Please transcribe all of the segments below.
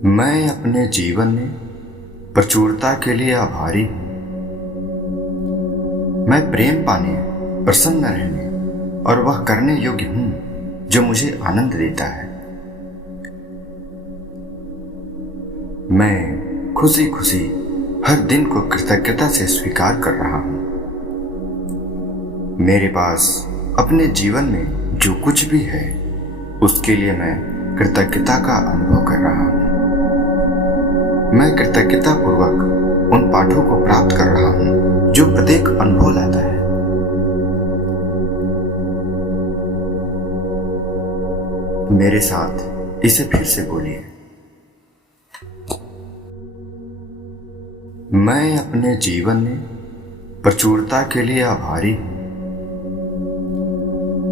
मैं अपने जीवन में प्रचुरता के लिए आभारी हूँ। मैं प्रेम पाने, प्रसन्न रहने और वह करने योग्य हूँ जो मुझे आनंद देता है। मैं खुशी खुशी हर दिन को कृतज्ञता से स्वीकार कर रहा हूँ। मेरे पास अपने जीवन में जो कुछ भी है उसके लिए मैं कृतज्ञता का अनुभव कर रहा हूँ। मैं कृतज्ञता पूर्वक उन पाठों को प्राप्त कर रहा हूँ जो प्रत्येक अनुभव लाता है। मेरे साथ इसे फिर से बोलिए। मैं अपने जीवन में प्रचुरता के लिए आभारी हूँ।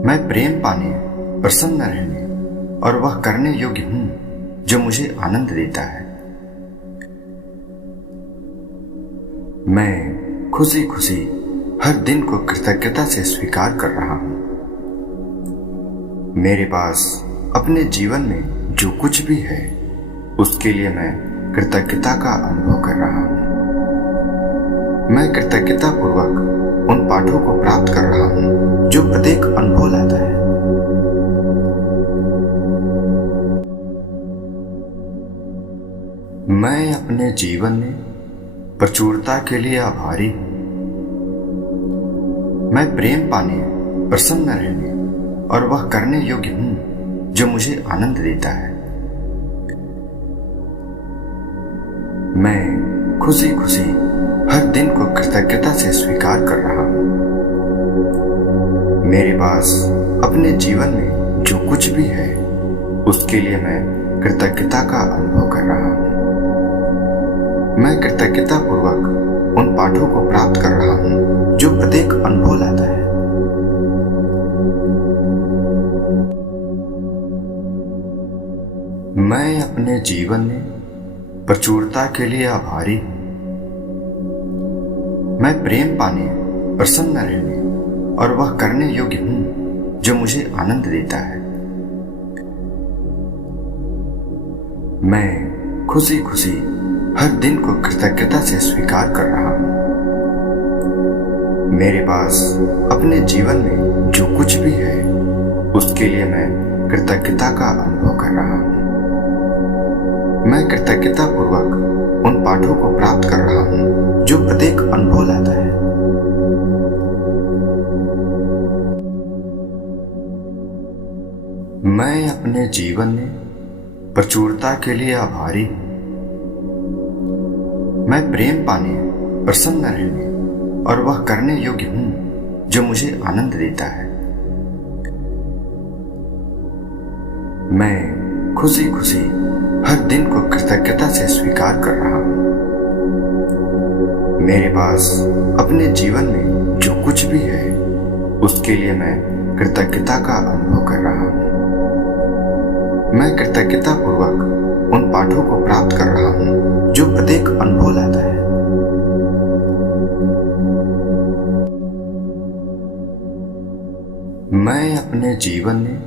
मैं प्रेम पाने, प्रसन्न रहने और वह करने योग्य हूँ जो मुझे आनंद देता है। मैं खुशी खुशी हर दिन को कृतज्ञता से स्वीकार कर रहा हूँ। मेरे पास अपने जीवन में जो कुछ भी है उसके लिए मैं कृतज्ञता का अनुभव कर रहा हूँ। मैं कृतज्ञता पूर्वक उन पाठों को प्राप्त कर रहा हूँ जो प्रत्येक अनुभव लाता है। मैं अपने जीवन में प्रचुरता के लिए आभारी हूँ। मैं प्रेम पाने, प्रसन्न रहने और वह करने योग्य हूँ जो मुझे आनंद देता है। मैं खुशी खुशी हर दिन को कृतज्ञता से स्वीकार कर रहा हूँ। मेरे पास अपने जीवन में जो कुछ भी है उसके लिए मैं कृतज्ञता का अनुभव कर रहा हूँ। मैं कृतज्ञता पूर्वक उन पाठों को प्राप्त कर रहा हूँ जो प्रत्येक अनुभव लाता है। मैं अपने जीवन में प्रचुरता के लिए आभारी हूँ। मैं प्रेम पाने, प्रसन्न रहने और वह करने योग्य हूँ जो मुझे आनंद देता है। मैं खुशी खुशी हर दिन को कृतज्ञता से स्वीकार कर रहा हूँ। मेरे पास अपने जीवन में जो कुछ भी है उसके लिए मैं कृतज्ञता का अनुभव कर रहा हूँ। मैं कृतज्ञता पूर्वक उन पाठों को प्राप्त कर रहा हूँ जो प्रत्येक अनुभव लाता है। मैं अपने जीवन में प्रचुरता के लिए आभारी हूँ। मैं प्रेम पाने, प्रसन्न रहने और वह करने योग्य हूँ जो मुझे आनंद देता है। मैं खुशी खुशी हर दिन को कृतज्ञता से स्वीकार कर रहा हूँ। मेरे पास अपने जीवन में जो कुछ भी है उसके लिए मैं कृतज्ञता का अनुभव कर रहा हूँ। मैं कृतज्ञता पूर्वक उन पाठों को प्राप्त कर रहा हूँ जो प्रत्येक अनुभव लाता है। मैं अपने जीवन में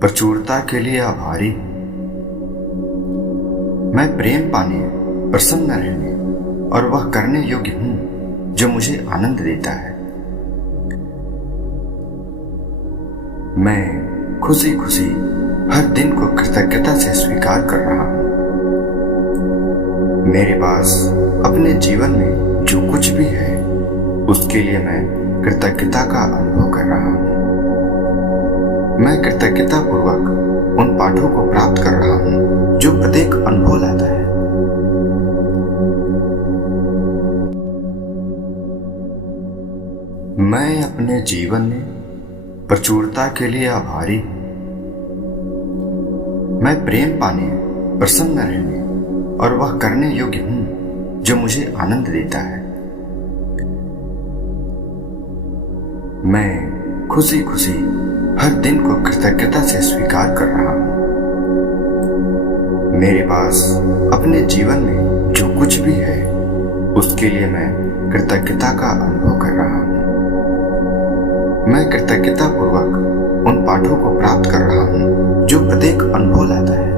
प्रचुरता के लिए आभारी हूँ। मैं प्रेम पाने, प्रसन्न रहने और वह करने योग्य हूँ जो मुझे आनंद देता है। मैं खुशी खुशी हर दिन को कृतज्ञता से स्वीकार कर रहा हूँ। मेरे पास अपने जीवन में जो कुछ भी है उसके लिए मैं कृतज्ञता का अनुभव कर रहा हूँ। मैं कृतज्ञता पूर्वक उन पाठों को प्राप्त कर रहा हूँ जो प्रत्येक अनुभव लाता है। मैं अपने जीवन में प्रचुरता के लिए आभारी हूँ। मैं प्रेम पाने, प्रसन्न रहने और वह करने योग्य हूँ जो मुझे आनंद देता है। मैं खुशी खुशी हर दिन को कृतज्ञता से स्वीकार कर रहा हूँ। मेरे पास अपने जीवन में जो कुछ भी है उसके लिए मैं कृतज्ञता का अनुभव कर रहा हूँ। मैं कृतज्ञता पूर्वक उन पाठों को प्राप्त कर रहा हूँ जो प्रत्येक अनुभव लाता है।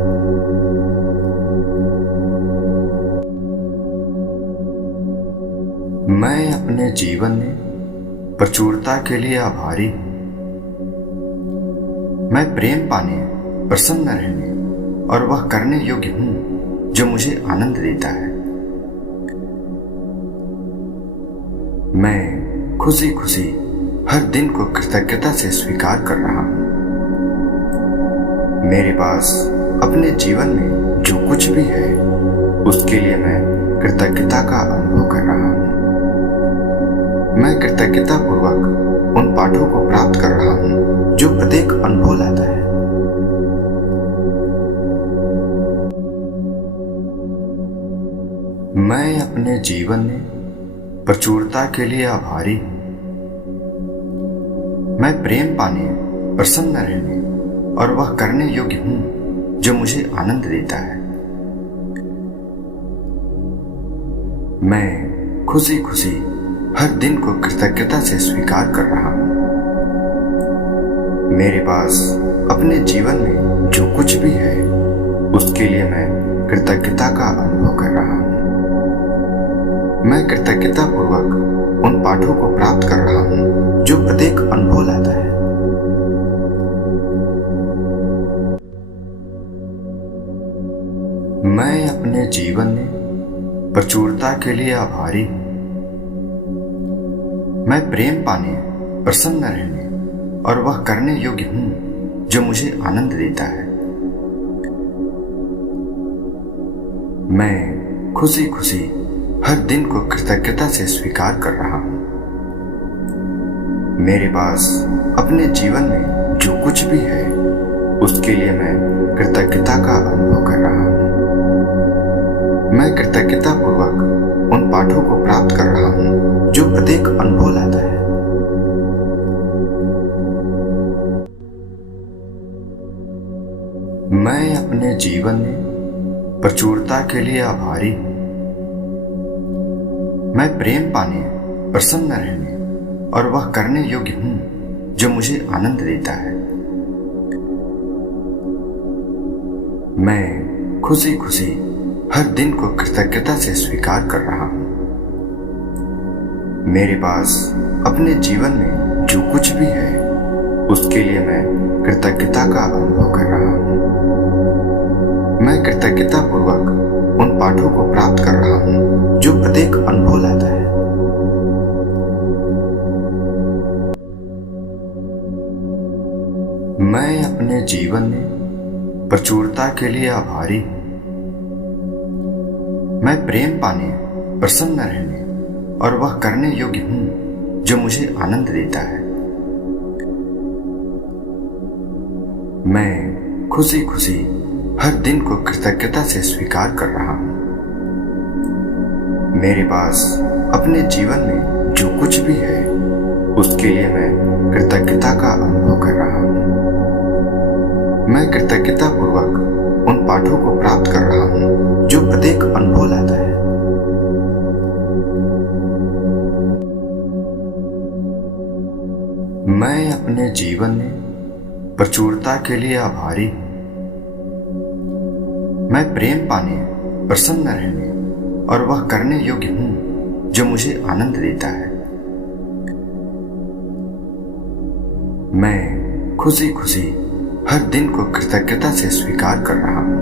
अपने जीवन में प्रचुरता के लिए आभारी हूं। मैं प्रेम पाने, प्रसन्न रहने और वह करने योग्य हूं जो मुझे आनंद देता है। मैं खुशी खुशी हर दिन को कृतज्ञता से स्वीकार कर रहा हूं। मेरे पास अपने जीवन में जो कुछ भी है उसके लिए मैं कृतज्ञता का अनुभव कर रहा हूं। मैं कृतज्ञता पूर्वक उन पाठों को प्राप्त कर रहा हूं जो प्रत्येक अनुभव लाता है। मैं अपने जीवन में प्रचुरता के लिए आभारी हूं। मैं प्रेम पाने, प्रसन्न रहने और वह करने योग्य हूं जो मुझे आनंद देता है। मैं खुशी खुशी हर दिन को कृतज्ञता से स्वीकार कर रहा हूं। मेरे पास अपने जीवन में जो कुछ भी है उसके लिए मैं कृतज्ञता का अनुभव कर रहा हूं। मैं कृतज्ञता पूर्वक उन पाठों को प्राप्त कर रहा हूं जो प्रत्येक अनुभव लाता है। मैं अपने जीवन में प्रचुरता के लिए आभारी हूं। मैं प्रेम पाने, प्रसन्न रहने और वह करने योग्य हूं जो मुझे आनंद देता है। मैं खुशी खुशी हर दिन को कृतज्ञता से स्वीकार कर रहा हूं। मेरे पास अपने जीवन में जो कुछ भी है उसके लिए मैं कृतज्ञता का अनुभव कर रहा हूं। मैं कृतज्ञता पूर्वक उन पाठों को प्राप्त कर रहा हूं जो प्रत्येक अनुभव लाता है। मैं अपने जीवन में प्रचुरता के लिए आभारी हूं। मैं प्रेम पाने, प्रसन्न रहने और वह करने योग्य हूं जो मुझे आनंद देता है। मैं खुशी खुशी हर दिन को कृतज्ञता से स्वीकार कर रहा हूं। मेरे पास अपने जीवन में जो कुछ भी है उसके लिए मैं कृतज्ञता का अनुभव कर रहा हूं। मैं कृतज्ञता पूर्वक उन पाठों को प्राप्त कर रहा हूं जो प्रत्येक अनुभव लाता है। मैं अपने जीवन में प्रचुरता के लिए आभारी हूं। मैं प्रेम पाने, प्रसन्न रहने और वह करने योग्य हूं जो मुझे आनंद देता है। मैं खुशी खुशी हर दिन को कृतज्ञता से स्वीकार कर रहा हूं। मेरे पास अपने जीवन में जो कुछ भी है उसके लिए मैं कृतज्ञता का अनुभव कर रहा हूं। मैं कृतज्ञता पूर्वक उन पाठों को प्राप्त कर रहा हूं जो प्रत्येक अनुभव लाता है। मैं अपने जीवन में प्रचुरता के लिए आभारी हूं। मैं प्रेम पाने, प्रसन्न रहने और वह करने योग्य हूं जो मुझे आनंद देता है। मैं खुशी खुशी हर दिन को कृतज्ञता से स्वीकार कर रहा हूं।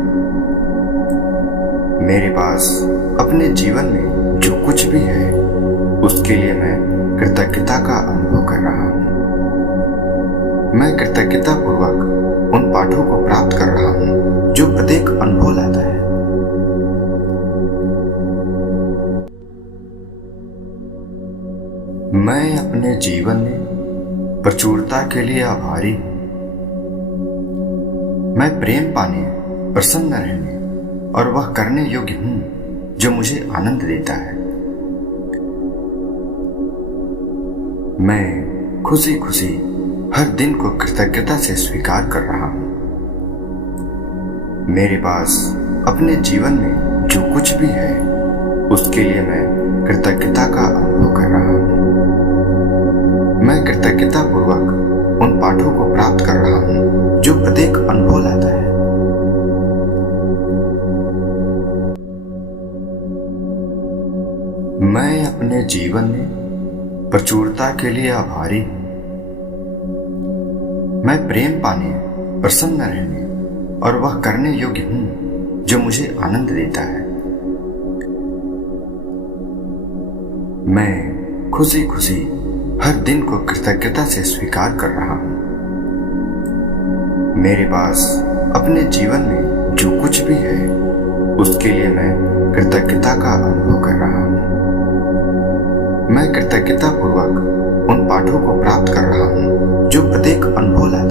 मेरे पास अपने जीवन में जो कुछ भी है उसके लिए मैं कृतज्ञता का अनुभव कर रहा हूं। मैं कृतज्ञता पूर्वक उन पाठों को प्राप्त कर रहा हूं जो प्रत्येक अनुभव लाता है। मैं अपने जीवन में प्रचुरता के लिए आभारी हूं। मैं प्रेम पाने, प्रसन्न रहने और वह करने योग्य हूं जो मुझे आनंद देता है। मैं खुशी खुशी हर दिन को कृतज्ञता से स्वीकार कर रहा हूं। मेरे पास अपने जीवन में जो कुछ भी है उसके लिए मैं कृतज्ञता का अनुभव कर रहा हूं। मैं कृतज्ञता पूर्वक उन पाठों को प्राप्त कर रहा हूं जो प्रत्येक अनुभव लाता है। मैं अपने जीवन में प्रचुरता के लिए आभारी हूं। मैं प्रेम पाने, प्रसन्न रहने और वह करने योग्य हूं जो मुझे आनंद देता है। मैं खुशी खुशी हर दिन को कृतज्ञता से स्वीकार कर रहा हूं। मेरे पास अपने जीवन में जो कुछ भी है उसके लिए मैं कृतज्ञता का अनुभव कर रहा हूं। मैं कृतज्ञता पूर्वक उन पाठों को प्राप्त कर रहा हूं जो प्रत्येक अनुभव लाते